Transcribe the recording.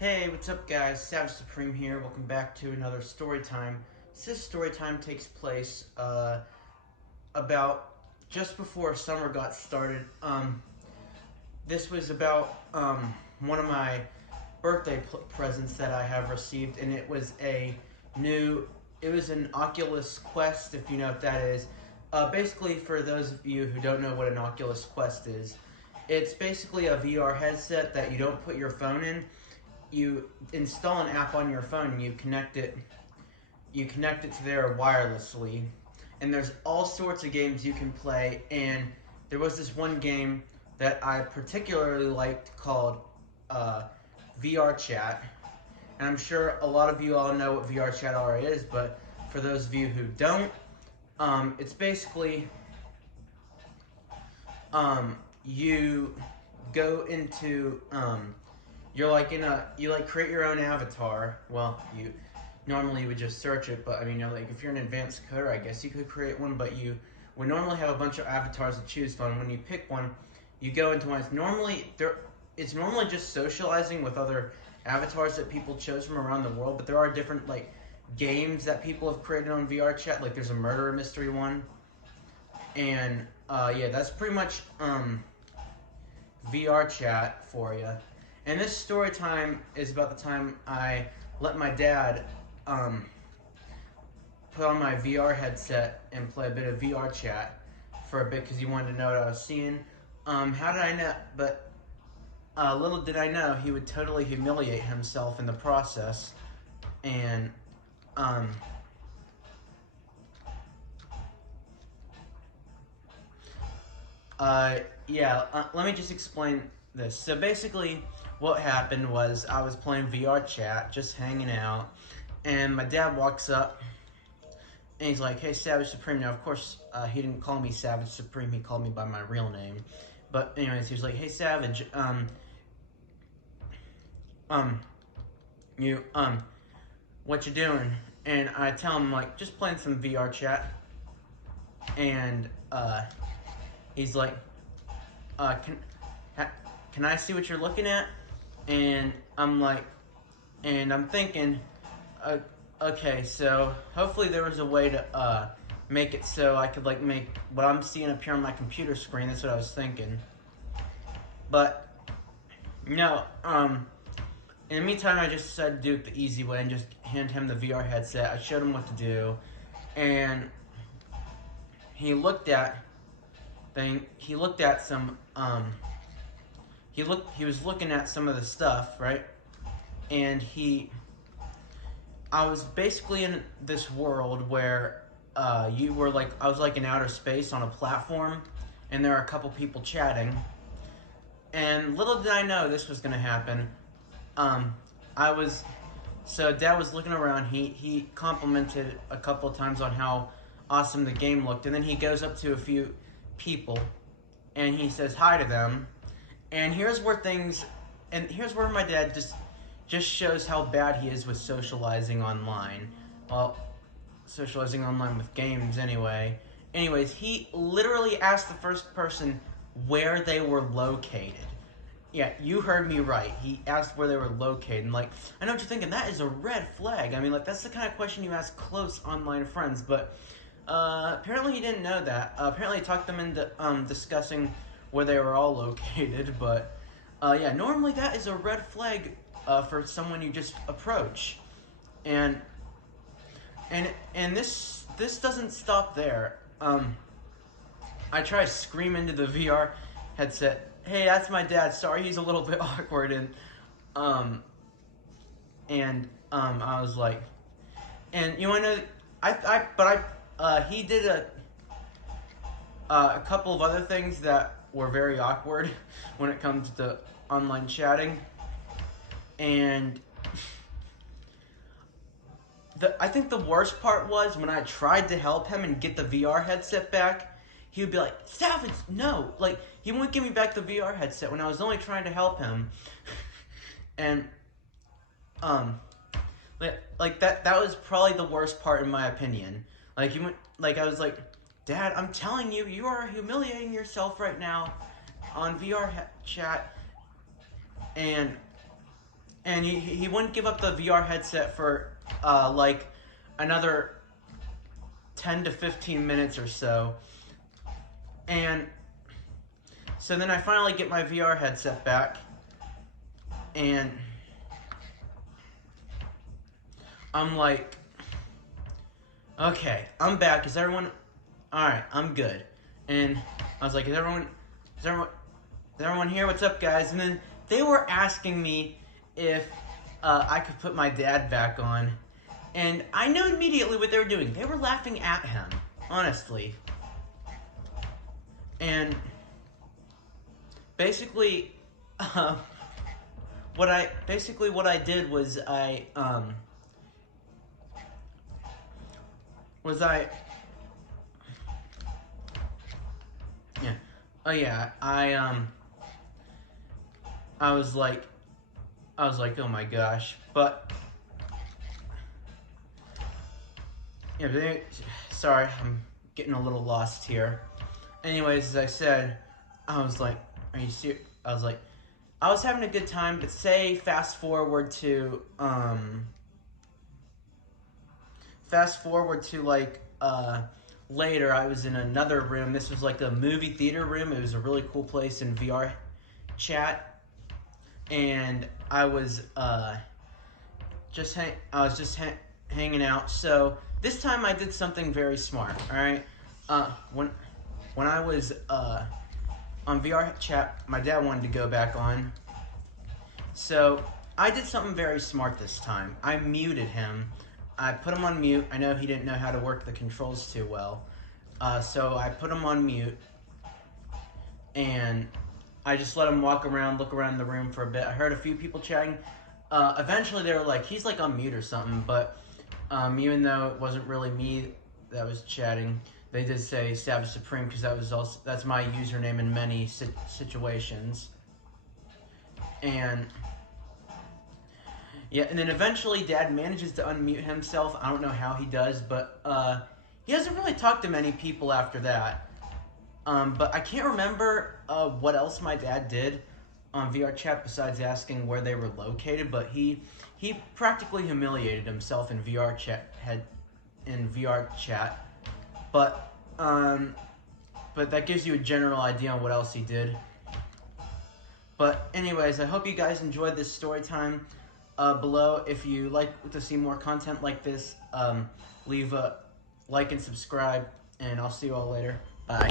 Hey, what's up guys? Savage Supreme here. Welcome back to another story time. This story time takes place about just before summer got started. This was about one of my birthday presents that I have received, and it was an Oculus Quest, if you know what that is. Basically, for those of you who don't know what an Oculus Quest is, it's basically a VR headset that you don't put your phone in. You install an app on your phone and you connect it to there wirelessly, and there's all sorts of games you can play. And there was this one game that I particularly liked called VR Chat, and I'm sure a lot of you all know what VR Chat already is, but for those of you who don't, it's basically you go into you create your own avatar. Well, you normally would just search it, but I mean, if you're an advanced coder, I guess you could create one, but you would normally have a bunch of avatars to choose from. When you pick one, you go into one. It's normally just socializing with other avatars that people chose from around the world, but there are different games that people have created on VR Chat. Like there's a murder mystery one, and yeah, that's pretty much VR Chat for you. And this story time is about the time I let my dad put on my VR headset and play a bit of VR Chat for a bit because he wanted to know what I was seeing. How did I know? But little did I know he would totally humiliate himself in the process. And let me just explain this. So basically, what happened was I was playing VR Chat, just hanging out, and my dad walks up, and he's like, "Hey, Savage Supreme." Now, of course, he didn't call me Savage Supreme. He called me by my real name. But anyways, he was like, "Hey, Savage, what you doing?" And I tell him, just playing some VR Chat. And he's like, can I see what you're looking at? And I'm like, and I'm thinking, okay, so hopefully there was a way to make it so I could make what I'm seeing appear on my computer screen. That's what I was thinking. But no, in the meantime, I just decided to do it the easy way and just hand him the VR headset. I showed him what to do, and he looked at some he was looking at some of the stuff, right? And I was basically in this world where I was in outer space on a platform, and there are a couple people chatting. And little did I know this was gonna happen. So Dad was looking around. He complimented a couple of times on how awesome the game looked, and then he goes up to a few people and he says hi to them. And here's where my dad just shows how bad he is with socializing online. Well, socializing online with games anyway. Anyways, he literally asked the first person where they were located. Yeah, you heard me right. He asked where they were located. And I know what you're thinking, that is a red flag. I mean, that's the kind of question you ask close online friends, but apparently he didn't know that. Apparently he talked them into discussing where they were all located, but yeah, normally that is a red flag for someone you just approach. And this doesn't stop there. I try to scream into the VR headset, "Hey, that's my dad. Sorry, he's a little bit awkward." And I was like, and you want to know, he did a couple of other things that were very awkward when it comes to online chatting. And I think the worst part was when I tried to help him and get the VR headset back, he would be like, "Savage, no!" He wouldn't give me back the VR headset when I was only trying to help him. And that was probably the worst part in my opinion. I was like, "Dad, I'm telling you, you are humiliating yourself right now on VR Chat." And and he wouldn't give up the VR headset for like another 10 to 15 minutes or so. And so then I finally get my VR headset back, and I'm like, okay, I'm back. Is everyone all right? I'm good. And I was like, is everyone here? What's up, guys? And then they were asking me if I could put my dad back on, and I knew immediately what they were doing. They were laughing at him, honestly. And basically, what I did was yeah. Oh yeah, I was like, oh my gosh, but yeah, sorry, I'm getting a little lost here. Anyways, as I said, I was like, are you serious? I was like, I was having a good time, but say fast forward to like later, I was in another room. This was like a movie theater room. It was a really cool place in VR chat, and I was just hanging out. So this time I did something very smart. All right, when I was on VR chat, my dad wanted to go back on, so I did something very smart this time. I muted him. I put him on mute. I know he didn't know how to work the controls too well. So I put him on mute, and I just let him look around the room for a bit. I heard a few people chatting. Eventually they were like, he's like on mute or something, but even though it wasn't really me that was chatting, they did say Savage Supreme, because that's my username in many situations. And yeah, and then eventually Dad manages to unmute himself. I don't know how he does, but he hasn't really talked to many people after that. But I can't remember what else my dad did on VR chat besides asking where they were located. But he practically humiliated himself in VR chat. But that gives you a general idea on what else he did. But anyways, I hope you guys enjoyed this story time. Below, if you like to see more content like this, leave a like and subscribe, and I'll see you all later. Bye.